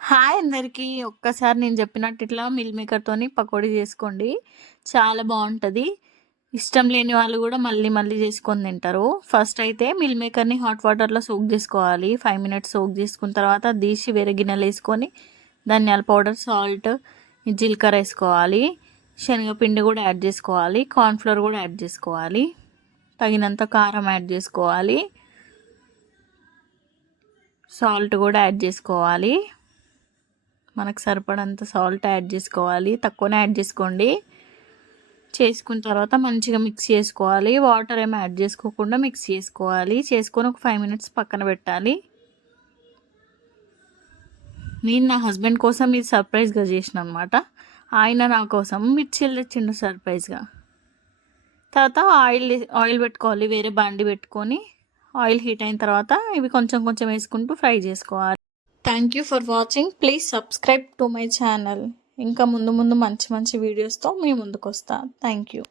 Hi అందరికీ. ఒక్కసారి నేను చెప్పినట్టు ఇట్లా మిల్ మేకర్‌తోని పకోడీ చేసుకోండి. చాలా బావుంటది. ఇష్టం లేని వాళ్ళు కూడా మళ్ళీ మళ్ళీ చేసుకొని తింటారు. ఫస్ట్ అయితే మిల్ మేకర్‌ని హాట్ వాటర్‌లో సోక్ చేసుకోవాలి. 5 మినిట్స్ సోక్ చేసుకున్న తర్వాత తీసి వేరే గిన్నెలో వేసుకొని ధనియాల పౌడర్, సాల్ట్, జీలకర్ర వేసుకోవాలి. శనగపిండి కూడా యాడ్ చేసుకోవాలి. కార్న్‌ఫ్లోర్ కూడా యాడ్ చేసుకోవాలి. తగినంత కారం యాడ్ చేసుకోవాలి. సాల్ట్ కూడా యాడ్ చేసుకోవాలి. మనకు సరిపడంత సాల్ట్ యాడ్ చేసుకోవాలి. తక్కువనే యాడ్ చేసుకోండి. చేసుకున్న తర్వాత మంచిగా మిక్స్ చేసుకోవాలి. వాటర్ ఏమి యాడ్ చేసుకోకుండా మిక్స్ చేసుకోవాలి. చేసుకొని ఒక 5 మినిట్స్ పక్కన పెట్టాలి. నేను నా హస్బెండ్ కోసం ఇది సర్ప్రైజ్గా చేసిన అనమాట. ఆయన నా కోసం మిర్చీలు తెచ్చిండు సర్ప్రైజ్గా. తర్వాత ఆయిల్ పెట్టుకోవాలి. వేరే బాండి పెట్టుకొని ఆయిల్ హీట్ అయిన తర్వాత ఇవి కొంచెం కొంచెం వేసుకుంటూ ఫ్రై చేసుకోవాలి. Thank you for watching. Please subscribe to my channel. ఇంకా ముందు ముందు మంచి మంచి వీడియోస్తో మీ ముందుకు వస్తా. Thank you.